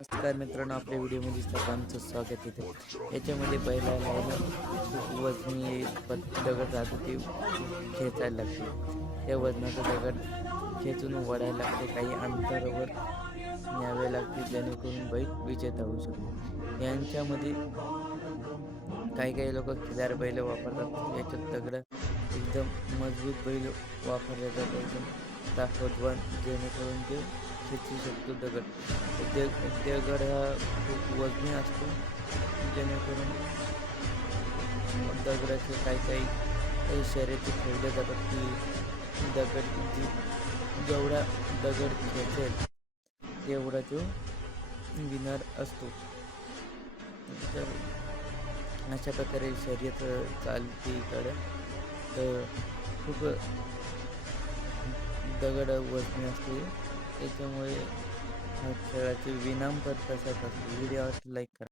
नमस्कार मित्रांनो आपल्या व्हिडिओमध्ये सर्वांचं स्वागत येते याच्यामध्ये पहिला लाईन वजनी दगड राहतो ते खेचायला लागते. त्या वजनाचा दगड खेचून वाढायला लागते. काही अंतरावर न्यावे लागते जेणेकरून बैल विजेता होऊ शकतो. यांच्यामध्ये काही काही लोक खिलार बैल वापरतात. याच्यात दगड एकदम मजबूत बैल वापरले जातात. एकदम ताकदवान जेणेकरून ते खेचू शकतो दगड. ते दगड हा खूप वजनी असतो. जेणेकरून दगडाचे काही काही शर्यती खेळल्या जातात की दगड जी जेवढा दगड खेचेल तेवढा तो विनर असतो. तर अशा प्रकारे शर्यत चालते इकडं. तर खूप दगड वजनी असते. त्याच्यामुळे खेळाचे विनाम पण असतो व्हिडिओ लाईक करा.